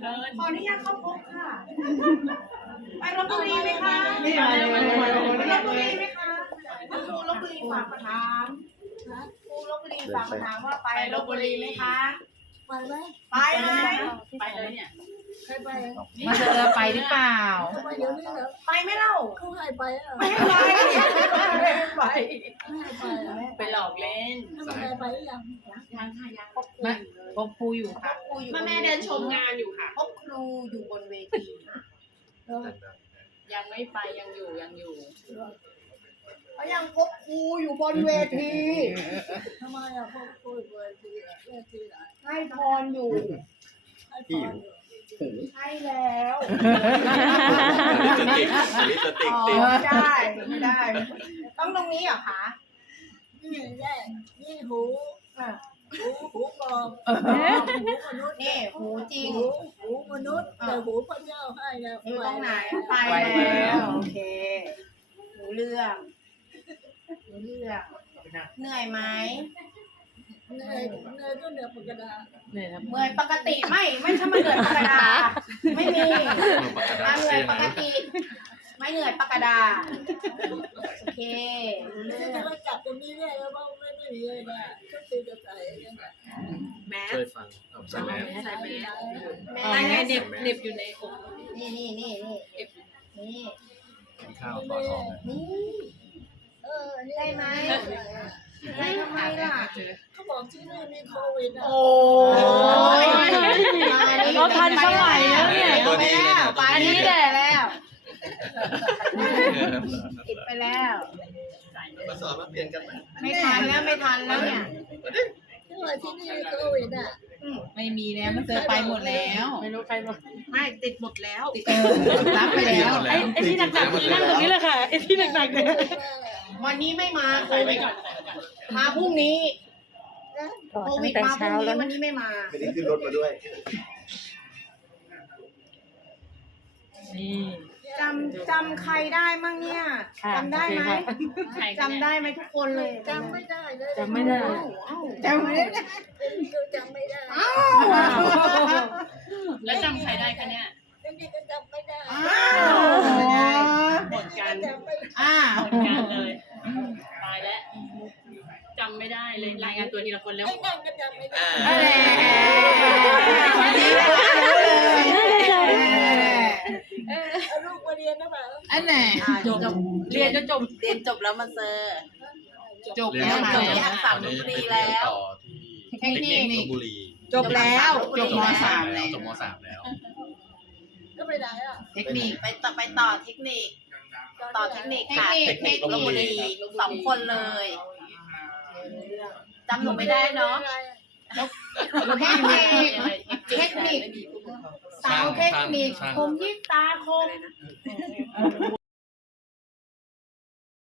ขออนุญาตเข้าพบค่ะไปลพบุรีไหมคะไปลพบุรีไหมคะครูลพบุรีฝากมาถามครูลพบุรีฝากมาถามว่าไปลพบุรีไหมคะไปไหมไปเลยเนี่ยใครไปมาเจอไปหรือเปล่าไปเดี๋ยวนี้เหรอไปไม่เล่าเขาให้ไปอ่ะไม่ให้ไปไปหลอกเล่นทำไมไปยังค่ะยังพบครูพบครูอยู่ค่ะแม่เดินชมงานอยู่ค่ะพบครูอยู่บนเวทียังไม่ไปยังอยู่เขายังพบครูอยู่บนเวทีทำไมอ่ะพบครูบนเวทีให้พรอยู่ใช่แล้วลิปสติกไม่ได้ต้องตรงนี้เหรอคะนี่หูปลอมหูมนุษย์นี่หูจริงหูมนุษย์แต่หูพระเจ้าให้นะอยู่ตรงไหนไปแล้วโอเครู้เรื่องเหนื่อยไหมเหนื่อยก็เหนื่อยปกติเมื่อยปกติไม่ใช่มาเหนื่อยปกติไม่มีเหนื่อยปกติไม่เหนื่อยปกติโอเคจะมาจับตรงนี้ได้แล้วว่าไม่มีเลยนะก็คือจะใส่แมสช่วยฟังใส่แมสเน็บอยู่ในอกนี่กินข้าวต่อท้องนี่ใช่ไหมใช่ทำไมล่ะเขาบอกที่นี่มีโควิดโอ้ยเราทันสมัยแล้วเนี่ยไปนี่แหละแล้วติดไปแล้วมาสอนมาเปลี่ยนกันไหมไม่ทันแล้วเนี่ยที่นี่มีโควิดอ่ะไม่มีแล้วมันเจอไปหมดแล้วไม่รู้ใครบอกไม่ติดหมดแล้วรับไปแล้วไอ้ที่หนักๆนั่งตรงนี้เลยค่ะไอ้ที่หนักๆเนี่ยวันนี้ไม่มาโควิดมาพรุ่งนี้โควิดมาพรุ่งนี้วันนี้ไม่มาไม่ได้ขึ้นรถมาด้วยนี่จำใครได้มั่งเนี่ยจำได้ไหมจำได้ไหมทุกคนเลยจำไม่ได้เลยจำไม่ได้แล้วจำใครได้คะเนี่ยนี่ก็จำไม่ได้หมดกันเลยตายแล้วจำไม่ได้เลยรายงานตัวทีละคนแล้วไอ้นั่นก็จำไม่ได้เอาลูกมาเรียนนะเปล่าอันไหนเรียนจบแล้วมาเซอร์จบแล้วมาอักษรลพบุรีแล้วเทคนิคลพบุรีจบแล้วจบม.3แล้วจบม.3แล้วก็ไปไหนอ่ะเทคนิคไปต่อเทคนิคค่ะเทคนิคลพบุรี2 คนเลยจำหนูไม่ได้เนาะเทคนิคสาวเทคนิคคมยิบตาคม